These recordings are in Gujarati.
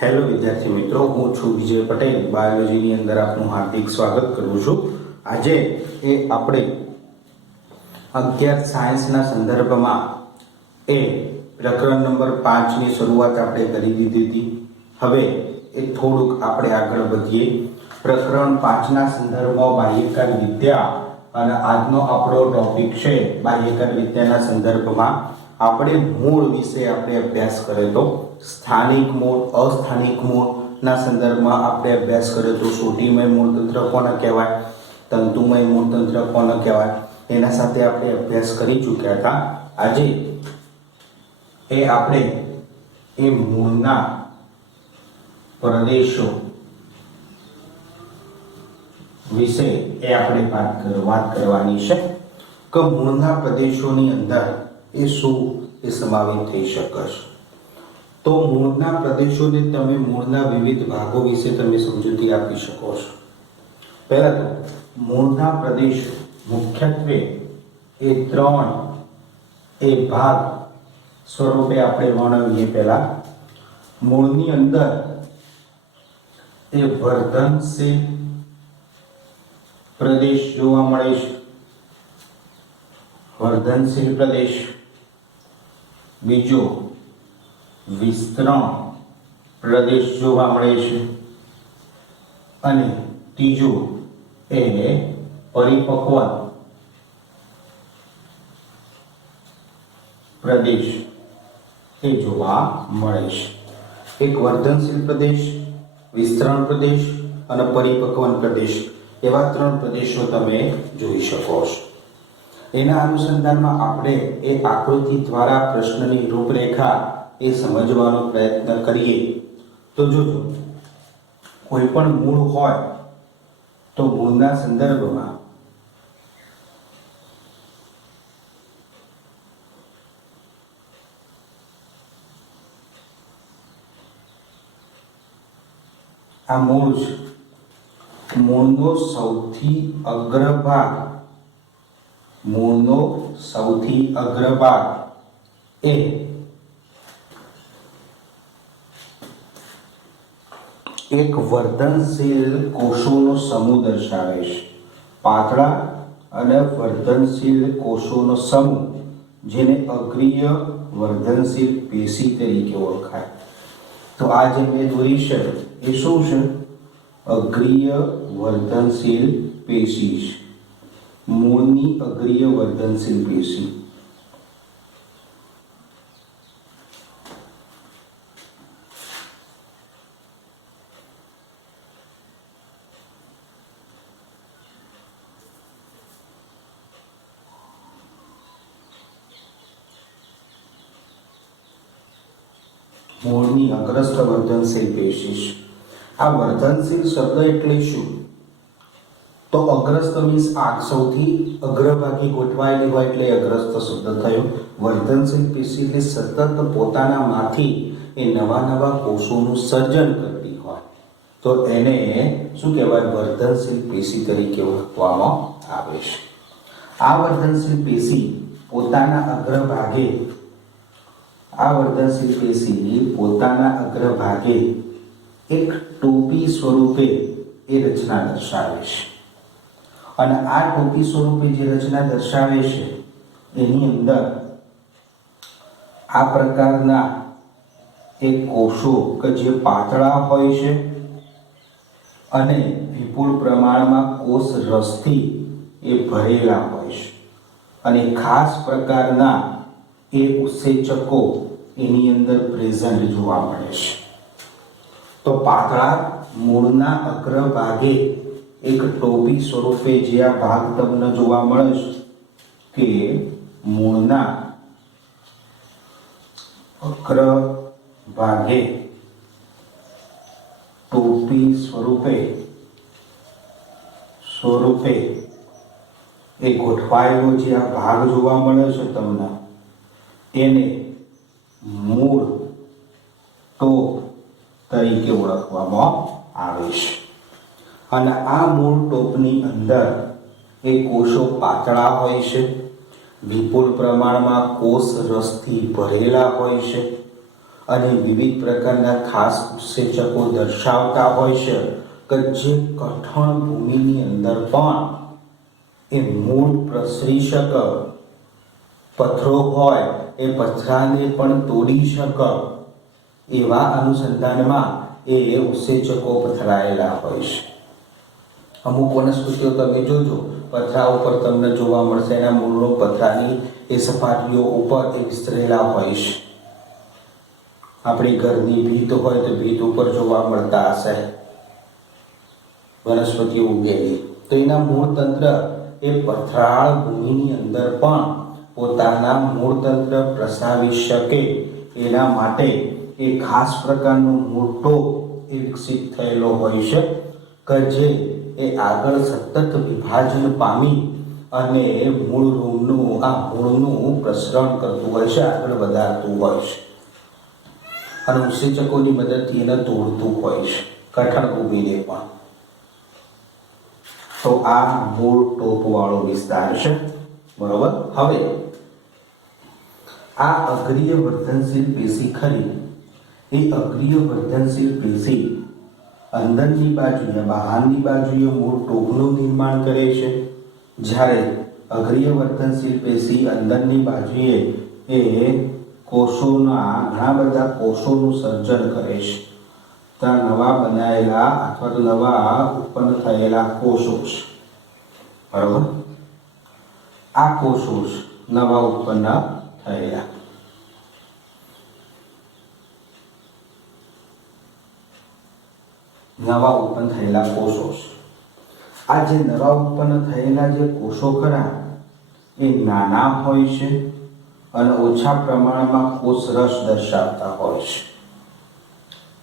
હેલો વિદ્યાર્થી મિત્રો, હું છું વિજય પટેલ. બાયોલોજીની અંદર આપનું હાર્દિક સ્વાગત કરું છું. આજે આપણે 11 સાયન્સના સંદર્ભમાં પ્રકરણ નંબર 5ની શરૂઆત આપણે કરી દીધી હતી. હવે થોડુંક આપણે આગળ વધીએ. પ્રકરણ 5ના સંદર્ભમાં બાહ્યકાર વિદ્યા અને આજનો આપણો ટોપિક છે બાહ્યકાર વિદ્યાના સંદર્ભમાં આપણે મૂળ વિશે આપણે અભ્યાસ કર્યો તો સ્થાનિક મૂળ, અસ્થાનિક મૂળના સંદર્ભમાં આપણે અભ્યાસ કર્યો તો સોટીમય મૂળતંત્ર કોને કહેવાય, તંતુમય મૂળતંત્ર કોને કહેવાય, એના સાથે આપણે અભ્યાસ કરી ચૂક્યા હતા. આજે આપણે મૂળના પ્રદેશો વિશે આપણે વાત કરવાની છે કે મૂળના પ્રદેશોની અંદર શું સમાવેશ થઈ શકે છે. તો મૂળના પ્રદેશોને તમે મૂળના વિવિધ ભાગો વિશે તમે સમજૂતી આપી શકો છો. પહેલા તો મૂળના પ્રદેશ મુખ્યત્વે 3 ભાગ સ્વરૂપે આપણે વર્ણવીએ. પહેલા મૂળની અંદર વર્ધનશીલ પ્રદેશ જોવા મળે છે, વર્ધનશીલ પ્રદેશ. બીજો વિસ્તરણ પ્રદેશ જોવા મળે છે અને ત્રીજો પરિપક્વ પ્રદેશ જોવા મળે છે. એક વર્ધનશીલ પ્રદેશ, વિસ્તરણ પ્રદેશ અને પરિપક્વન પ્રદેશ, એવા 3 પ્રદેશો તમે જોઈ શકો છો. એના અનુસંધાનમાં આપણે આકૃતિ દ્વારા પ્રશ્નની રૂપરેખા સમજવાનો પ્રયત્ન કરીએ. તો જો કોઈ પણ મૂળ હોય તો મૂળના સંદર્ભમાં આ મૂળ છે. મૂળનો સૌથી અગ્રભાગ એક વર્ધનશીલ કોષોનો સમૂહ દર્શાવે છે. પાતળા અને વર્ધનશીલ કોષોનો સમૂહ, જેને અગ્રીય વર્ધનશીલ પેશી તરીકે ઓળખાય. તો આ જે મેં દોરી છે એ શું છે? અગ્રીય વર્ધનશીલ પેશી છે. મૂળની અગ્રીય વર્ધનશીલ પેશી. મૂળની અગ્રસ્થ વર્ધનશીલ પેશી. આ વર્ધનશીલ શબ્દ એટલે શું? તો અગ્રસ્ત મીન્સ સૌથી અગ્રભાગી ગોઠવાયેલી હોય એટલે અગ્રસ્ત શબ્દ થયો. વર્ધનશીલ પેશી એટલે સતત પોતાનામાંથી નવા કોષોનું સર્જન કરતી હોય તો એને શું કહેવાય? વર્ધનશીલ પેશી તરીકે ઓળખવામાં આવે છે. આ વર્ધનશીલ પેશી પોતાના અગ્રભાગે એક ટોપી સ્વરૂપે રચના દર્શાવે છે. અને આ ટોપી સ્વરૂપે જે રચના દર્શાવે છે એની અંદર આ પ્રકારના કોષો કે જે પાતળા હોય છે અને વિપુલ પ્રમાણમાં કોષ રસથી ભરેલા હોય છે અને ખાસ પ્રકારના ઉત્સેચકો એની અંદર પ્રેઝન્ટ જોવા મળે છે. તો પાતળા મૂળના અગ્રભાગે એક ટોપી સ્વરૂપે જે આ ભાગ તમને જોવા મળે છે કે મૂળના અગ્રભાગે ટોપી સ્વરૂપે ગોઠવાયેલો જે આ ભાગ જોવા મળે છે તમને, એને મૂળ ટોપ તરીકે ઓળખવામાં આવે છે. અને આ મૂળ ટોપની અંદર કોષો પાતળા હોય છે, વિપુલ પ્રમાણમાં કોષ રસથી ભરેલા હોય છે અને વિવિધ પ્રકારના ખાસ ઉત્સેચકો દર્શાવતા હોય છે કે જે કઠણ ભૂમિની અંદર પણ એ મૂળ પ્રસરી શકે, પથ્થરો હોય એ પથરાને પણ તોડી શકે, એવા અનુસંધાનમાં એ ઉત્સેચકો પથરાયેલા હોય છે. અમુક વનસ્પતિઓ તમે જોજો પથરા ઉપર તમને જોવા મળશે, એના મૂળો પથરાની એ સપાટીઓ ઉપર એ વિસ્તરેલા હોય છે. આપણી ઘરની ભીત હોય તો ભીત ઉપર જોવા મળતા હશે વનસ્પતિઓ ઉગેલી. તો એના મૂળ તંત્ર એ પથરાળ ભૂમિની અંદર પણ પોતાના મૂળ તંત્ર પ્રસાવી શકે એના માટે એ ખાસ પ્રકારનો મોટો એ વિકસિત થયેલો હોય છે કે જે એ આગળ સતત વિભાજન પામી અને મૂળનું પ્રસરણ કરતું હોય છે, આગળ વધારતું હોય છે અને ઉત્સેચકોની મદદથી એને તોડતું હોય છે, કઠણ ભૂમિને પણ. તો આ મૂળ ટોપવાળો વિસ્તાર છે, બરોબર. હવે આ અગ્રીય વર્ધનશીલ પેશી ખરી, એ અગ્રીય વર્ધનશીલ પેશી અંદરની બાજુએ બહારની બાજુએ મૂળ ટોપનું નિર્માણ કરે છે, જ્યારે અગ્રીય વર્ધનશીલ પેશી અંદરની બાજુએ એ કોષોના ઘણા બધા કોષોનું સર્જન કરે છે. ત્યાં નવા બનાયેલા અથવા તો નવા ઉત્પન્ન થયેલા કોષો છે, બરોબર. આ કોષો નવા ઉત્પન્ન થયેલા કોષો. આ જે નવા ઉત્પન્ન થયેલા જે કોષો ખરા એ નાના હોય છે અને ઓછા પ્રમાણમાં કોષ રસ દર્શાવતા હોય છે.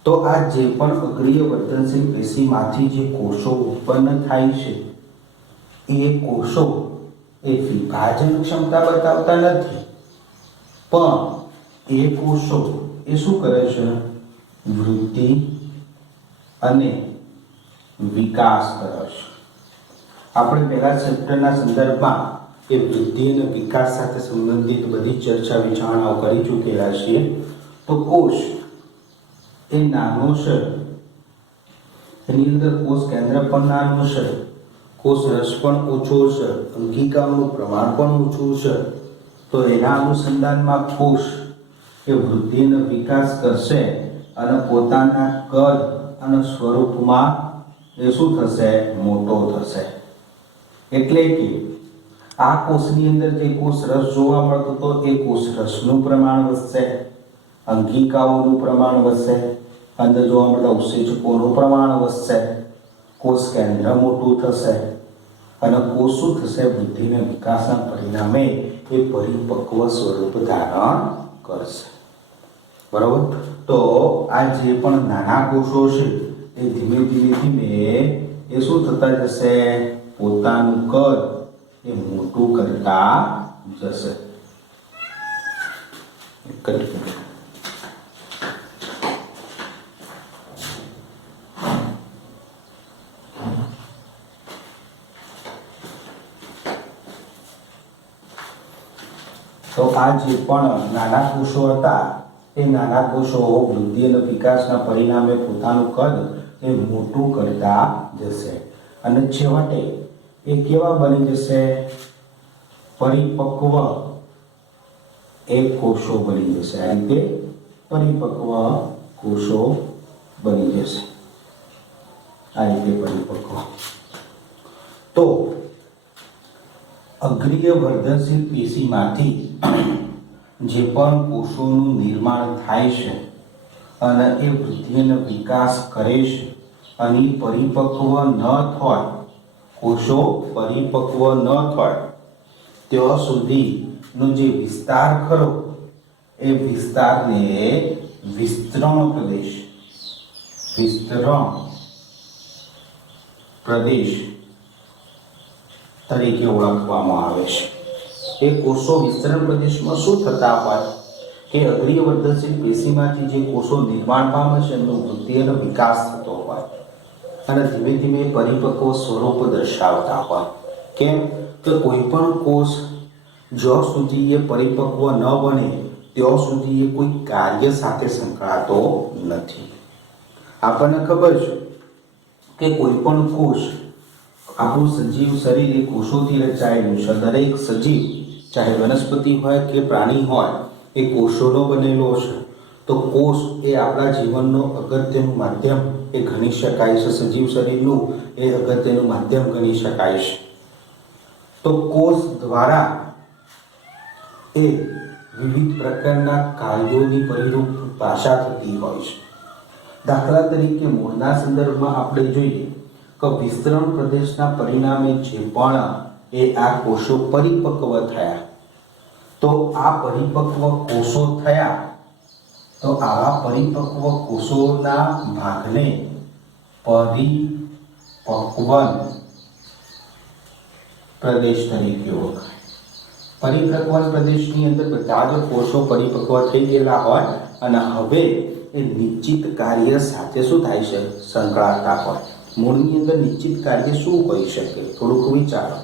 તો આ જે પણ અગ્રીય વર્ધનશીલ પેશીમાંથી જે કોષો ઉત્પન્ન થાય છે એ કોષો એ વિભાજન ક્ષમતા બતાવતા નથી, પણ એ કોષો એ શું કરે છે? વૃદ્ધિ અને વિકાસ કરે છે. આપણે પહેલા ચેપ્ટરના સંદર્ભમાં એ વૃદ્ધિ અને વિકાસ સાથે સંબંધિત બધી ચર્ચા વિચારણાઓ કરી ચૂકેલા છીએ. તો કોષ એ નાનો છે, એની અંદર કોષ કેન્દ્ર પણ નાનું છે, કોષ રસ પણ ઓછો છે, અંગિકાઓનું પ્રમાણ પણ ઓછું છે. તો એના અનુસંધાનમાં કોષ એ વૃદ્ધિ અને વિકાસ કરશે અને પોતાના કદ અને સ્વરૂપમાં એ શું થશે? મોટો થશે. એટલે કે આ કોષની અંદર જે કોષ રસ જોવા મળતો હતો એ કોષ રસનું પ્રમાણ વધશે, અંગિકાઓનું પ્રમાણ વધશે, અંદર જોવા મળતા ઉત્સેચકોનું પ્રમાણ વધશે, કોષ કેન્દ્ર મોટું થશે અને કોષ શું થશે? વૃદ્ધિ અને વિકાસના પરિણામે એ પરિપક્વ સ્વરૂપ ધારણ કરશે, બરોબર. તો આ જે પણ નાના કોષો છે એ ધીમે ધીમે એ શું થતા જશે? પોતાનું કદ એ મોટું કરતા જશે. તો આ જે પણ નાના કોષો હતા એ નાના કોષો વૃદ્ધિ અને વિકાસના પરિણામે પોતાનું કદ એ મોટું કરતા જશે અને છેવટે એ કેવા બની જશે? પરિપક્વ એ કોષો બની જશે. આ રીતે પરિપક્વ કોષો બની જશે. આ રીતે પરિપક્વ. તો અગ્રીય વર્ધનશીલ પેશીમાંથી જે પણ કોષોનું નિર્માણ થાય છે અને એ વૃદ્ધિ અને વિકાસ કરે છે અને પરિપક્વ ન થાય, કોષો પરિપક્વ ન થાય ત્યાં સુધીનો જે વિસ્તાર ખરો એ વિસ્તારને વિસ્તરણ પ્રદેશ તરીકે ઓળખવામાં આવે છે. એ કોષો વિસ્તરણ પ્રદેશમાં શું થતા હોય કે અગ્રીય વર્ધનશીલ પેશીમાંથી જે કોષો નિર્માણ પામે છે એમનો વૃદ્ધિ અને વિકાસ થતો હોય અને ધીમે ધીમે પરિપક્વ સ્વરૂપ દર્શાવતા હોય. કેમ? કે કોઈ પણ કોષ જ્યાં સુધી એ પરિપક્વ ન બને ત્યાં સુધી એ કોઈ કાર્ય સાથે સંકળાતો નથી. આપણને ખબર છે કે કોઈ પણ કોષ, આપણું સજીવ શરીર એ કોષોથી રચાયેલું છે. દરેક સજીવ, ચાહે વનસ્પતિ હોય કે પ્રાણી હોય, એ કોષોનો બનેલો છે. તો કોષ એ આપણા જીવનનો અગત્યનું માધ્યમ એ ગણી શકાય છે. સજીવ શરીરનું એ અગત્યનું માધ્યમ ગણી શકાય છે. તો કોષ દ્વારા એ વિવિધ પ્રકારના કાર્યોની પરિરૂપ ભાષા થતી હોય છે. દાખલા તરીકે મૂળના સંદર્ભમાં આપણે જોઈએ કે વિસ્તરણ પ્રદેશના પરિણામે જે પણ એ આ કોષો પરિપક્વ થયા, તો આ પરિપક્વ કોષો થયા, તો આવા પરિપક્વ કોષોના ભાગને પરિપક્વન પ્રદેશ તરીકે ઓળખાય. પરિપક્વન પ્રદેશની અંદર બધા જ કોષો પરિપક્વ થઈ ગયેલા હોય અને હવે એ નિશ્ચિત કાર્ય સાથે શું થાય છે? સંકળાતા હોય. મૂળની અંદર નિશ્ચિત કાર્ય શું હોઈ શકે? થોડુંક વિચારો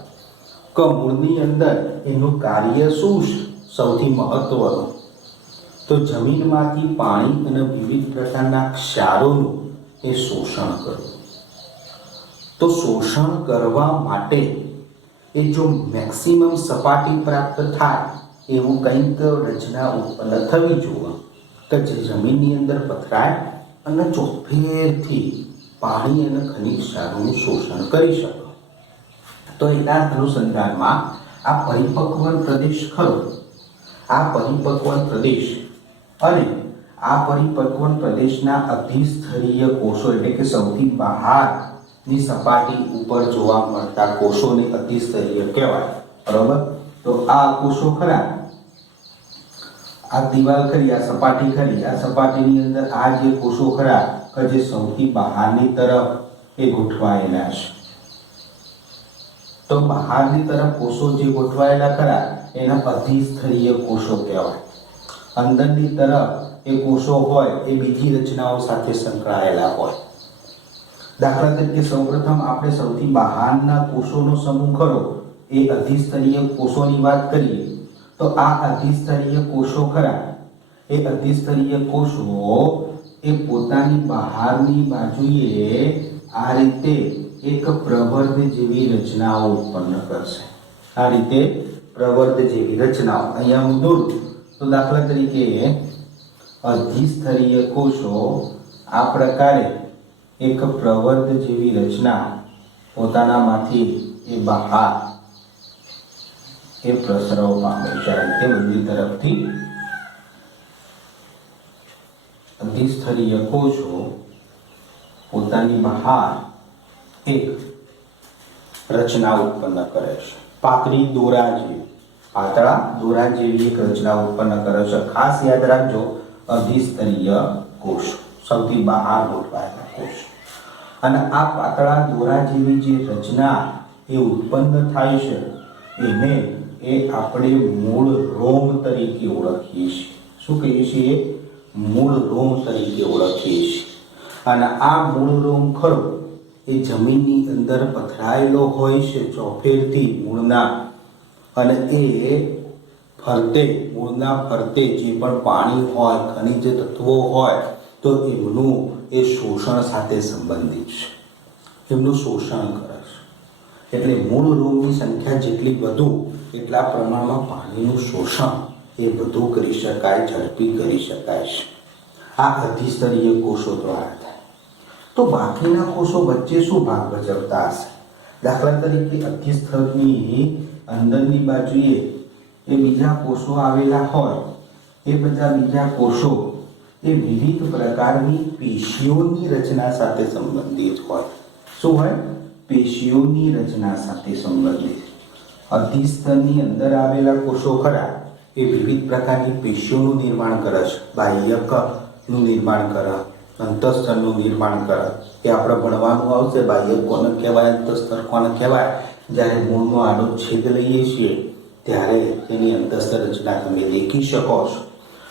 કે મૂળની અંદર એનું કાર્ય શું છે? સૌથી મહત્વનું તો જમીનમાંથી પાણી અને વિવિધ પ્રકારના ક્ષારોનું એ શોષણ કરવું. તો શોષણ કરવા માટે એ જો મેક્સિમમ સપાટી પ્રાપ્ત થાય એવું કંઈક રચના ઉત્પન્ન થવી જોઈએ કે જે જમીનની અંદર પથરાય અને ચોફેરથી પાણી અને ખનિજ ક્ષારોનું શોષણ કરી શકે. તો એના અનુસંધાનમાં આ પરિપક્વન પ્રદેશ ખરો, આ પરિપક્વન પ્રદેશ અને આ પરિપક્વન પ્રદેશના અધિસ્તરીય કોષો એટલે કે સૌથી બહારની સપાટી ઉપર જોવા મળતા કોષોને અધિસ્તરીય કહેવાય. બરોબર? તો આ કોષો ખરા, આ દિવાલ ખરી, આ સપાટી ખરી, આ સપાટીની અંદર આ જે કોષો ખરા કે જે સૌથી બહારની તરફ એ ગોઠવાયેલા છે. તો બહારની તરફ કોષો જે ગોઠવાયેલા ખરા એના અધિસ્તરીય કોષો કહેવાય. અંદરની તરફ એ કોષો હોય એ બીજી રચનાઓ સાથે સંકળાયેલા હોય. દાખલા તરીકે સૌપ્રથમ આપણે સૌથી બહારના કોષોનો સમૂહ ખરો એ અધિસ્તરીય કોષોની વાત કરીએ તો આ અધિસ્તરીય કોષો ખરા એ અધિસ્તરીય કોષો એ પોતાની બહારની બાજુએ આ રીતે એક પ્રવર્ધ જેવી રચનાઓ ઉત્પન્ન કરશે. આ રીતે પ્રવર્ધ જેવી રચનાઓ અહીંયા હું દોરું તો દાખલા તરીકે અધિસ્તરીય કોષો આ પ્રકારે એક પ્રવર્ધ જેવી રચના પોતાનામાંથી એ બહાર એ પ્રસરવ પામે છે. તે બધી તરફથી અધિસ્તરીય કોષો પોતાની બહાર એક રચના ઉત્પન્ન કરે છે. પાતળી દોરા જેવી, પાતળા દોરા જેવી એક રચના ઉત્પન્ન કરે છે. ખાસ યાદ રાખજો, અધિસ્તરીય કોષ સૌથી બહાર ગોઠવાયેલા કોષ. અને આ પાતળા દોરા જેવી જે રચના એ ઉત્પન્ન થાય છે એને એ આપણે મૂળ રોમ તરીકે ઓળખીએ છીએ. શું કહીએ છીએ? મૂળ રોમ તરીકે ઓળખીએ છીએ. અને આ મૂળ રોમ ખરો એ જમીનની અંદર પથરાયેલો હોય છે ચોફેરથી મૂળના, અને એ ફરતે મૂળના ફરતે જે પણ પાણી હોય, ખનિજ તત્વો હોય તો એમનું એ શોષણ સાથે સંબંધિત છે. એમનું શોષણ કરે છે. એટલે મૂળ રોગની સંખ્યા જેટલી વધુ એટલા પ્રમાણમાં પાણીનું શોષણ એ વધુ કરી શકાય, ઝડપી કરી શકાય છે. આ અધિસ્તરીય કોષો દ્વારા થાય. તો બાકીના કોષો વચ્ચે શું ભાગ ભજવતા હશે? દાખલા તરીકે અધિસ્તરની અંદરની બાજુએ એ બીજા કોષો આવેલા હોય, એ બધા બીજા કોષો એ વિવિધ પ્રકારની પેશીઓની રચના સાથે સંબંધિત હોય. શું હોય? પેશીઓની રચના સાથે સંબંધિત. અધિસ્તરની અંદર આવેલા કોષો ખરા એ વિવિધ પ્રકારની પેશીઓનું નિર્માણ કરે છે. બાહ્યકનું નિર્માણ કરે, અંતઃસ્તરનું નિર્માણ કરે. એ આપણે ભણવાનું આવશે, બાહ્યક કોને કહેવાય, અંતઃસ્તર કોને કહેવાય. જ્યારે મૂળનો આડો છેદ લઈએ છીએ ત્યારે તેની અંતઃસ્તર રચના તમે દેખી શકો છો.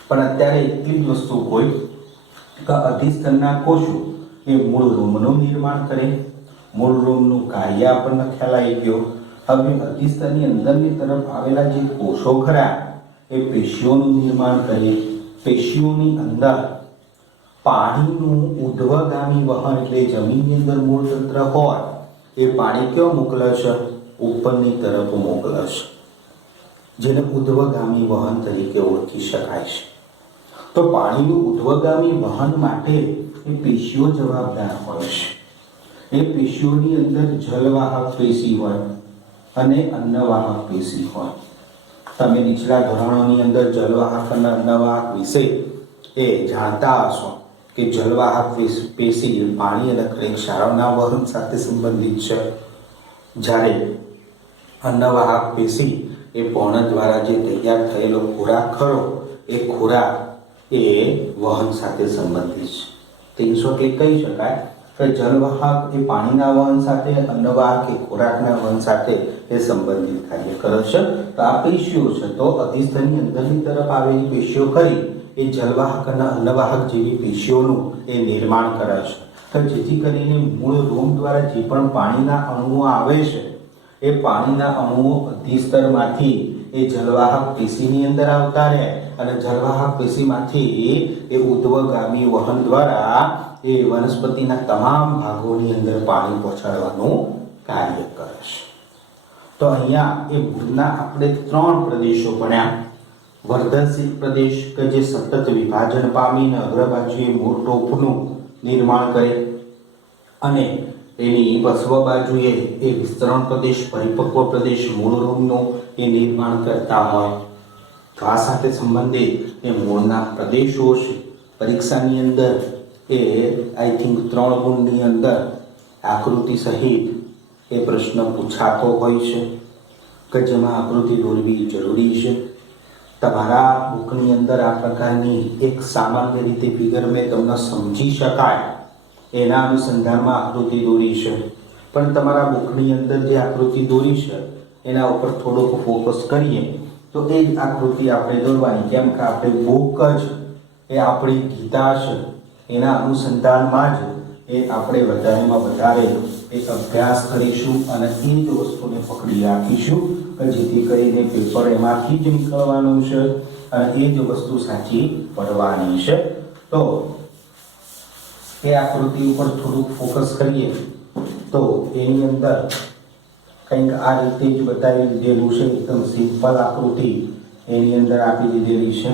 પણ અત્યારે એટલી જ વસ્તુ હોય કે અધિસ્તરના કોષો એ મૂળ રોમનું નિર્માણ કરે. મૂળ રોમનું કાર્ય આપણને ખ્યાલ આવી ગયો. હવે અધિસ્તરની અંદરની તરફ આવેલા જે કોષો ખરા એ એ પેશીઓનું નિર્માણ કરે. પેશીઓની અંદર પાણીનું ઉર્ધ્વગામી વહન એટલે જમીનની અંદર મૂળ તંત્ર હોય એ પાણી ક્યાં મોકલે છે? ઉપરની તરફ મોકલે છે, જેને ઉર્ધ્વગામી વહન તરીકે ઓળખી શકાય છે. તો પાણીનું ઉર્ધ્વગામી વહન માટે એ પેશીઓ જવાબદાર હોય છે. એ પેશીઓની અંદર જલવાહક પેશી હોય અને અન્નવાહક પેશી હોય. તમે નીચલા ધોરણોની અંદર જલવાહક અને અન્નવાહક વિશે એ જાણતા હશો કે જલવાહક પેશી પાણી અને ખનિજ ક્ષારોના વહન સાથે સંબંધિત છે, જ્યારે અન્નવાહક પેશી એ પર્ણ દ્વારા જે તૈયાર થયેલો ખોરાક ખરો એ ખોરાક એ વહન સાથે સંબંધિત છે. તો ઇન શોર્ટ એ કહી શકાય કે જલવાહક એ પાણીના વહન સાથે, અન્નવાહક એ ખોરાકના વહન સાથે એ સંબંધિત કાર્ય કરે છે. તો આ પેશીઓ છે તો અધિસ્તરની અંદરની તરફ આવેલી પેશીઓ ખરી એ જલવાહક અને અન્નવાહક જેવી પેશીઓનું એ નિર્માણ કરે છે, તો જેથી કરીને મૂળ રોમ દ્વારા જે પણ પાણીના અણુઓ આવે છે એ પાણીના અણુઓ અધિસ્તરમાંથી એ જલવાહક પેશીની અંદર આવતા રહે અને જલવાહક પેશીમાંથી એ ઉર્ધ્વગામી વહન દ્વારા એ વનસ્પતિના તમામ ભાગોની અંદર પાણી પહોંચાડવાનું કાર્ય કરે છે. તો અહીંયા એ મૂળના આપણે 3 પ્રદેશો ભણ્યા. વર્ધનશીલ પ્રદેશ કે જે સતત વિભાજન પામીને અગ્રબાજુએ મૂળ ટોપનું નિર્માણ કરે અને એની પશ્વ બાજુએ એ વિસ્તરણ પ્રદેશ, પરિપક્વ પ્રદેશ મૂળ રોમનું એ નિર્માણ કરતા હોય. તો આ સાથે સંબંધિત એ મૂળના પ્રદેશો છે. પરીક્ષાની અંદર એ આઈ થિંક 3 ગુણની અંદર આકૃતિ સહિત એ પ્રશ્ન પૂછાતો હોય છે કે જેમાં આકૃતિ દોરવી જરૂરી છે. તમારા બુકની અંદર આ પ્રકારની એક સામાન્ય રીતે ફિગર મેં તમને સમજી શકાય એના અનુસંધાનમાં આકૃતિ દોરી છે, પણ તમારા બુકની અંદર જે આકૃતિ દોરી છે એના ઉપર થોડોક ફોકસ કરીએ તો એ જ આકૃતિ આપણે દોરવાની. કેમ કે આપણે બુક જ એ આપણી ગીતા છે, એના અનુસંધાનમાં જ એ આપણે વધારેમાં વધારે એ અભ્યાસ કરીશું અને એ જ વસ્તુને પકડી રાખીશું કે જેથી કરીને પેપર એમાંથી જ નીકળવાનું છે અને એ જ વસ્તુ સાચી પડવાની છે. તો એ આકૃતિ ઉપર થોડુંક ફોકસ કરીએ તો એની અંદર કંઈક આ રીતે જ બતાવી દીધેલું છે. એકદમ સિમ્પલ આકૃતિ એની અંદર આપી દીધેલી છે.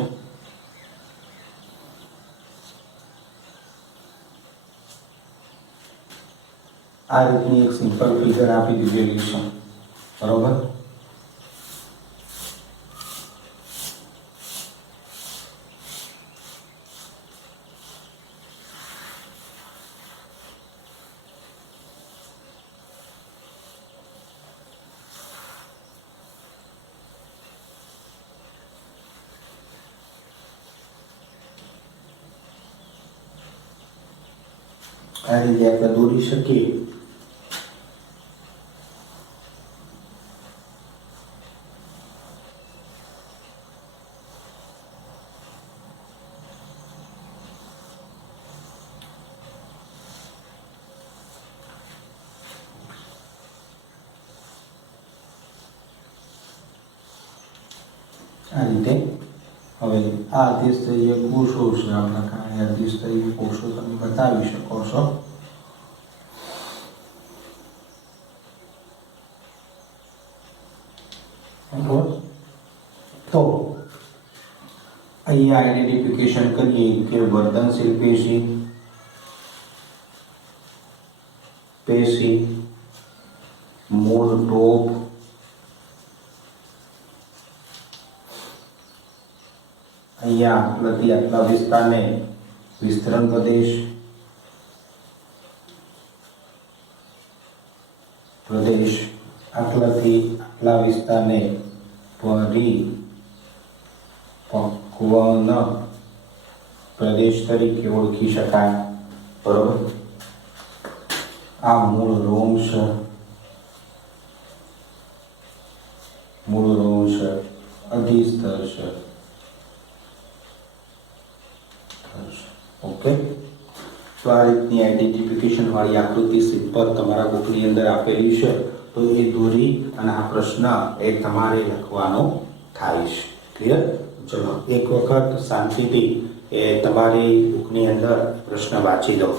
આ રીતની એક સિમ્પલ ફિગર આપી દીધેલી છે, બરોબર. આ રીતે આપણે દોરી શકીએ. આ રીતે હવે આ અધિસ્તરીય કોષો છે, આ પ્રકારની અધિસ્તરીય કોષો તમે બતાવી શકો છો. તો અહીંયા આઈડેન્ટિફિકેશન કરીએ કે વર્ધનશીલ પેશી, મૂળ ટોપ, અહીંયા આટલાથી આટલા વિસ્તારને વિસ્તરણ પ્રદેશ, આટલાથી આટલા વિસ્તારને પરિપક્વન પ્રદેશ તરીકે ઓળખી શકાય, બરોબર. આ મૂળ રોમ છે, અધિસ્તર છે. ઓકે, તો આ રીતની આઈડેન્ટિફિકેશન વાળી આકૃતિ સિમ્પલ તમારા બુકની અંદર આપેલી છે. તો એ દોરી અને આ પ્રશ્ન એ તમારે લખવાનો થાય છે. ક્લિયર? ચલો એક વખત શાંતિથી એ તમારી બુકની અંદર પ્રશ્ન વાંચી લો.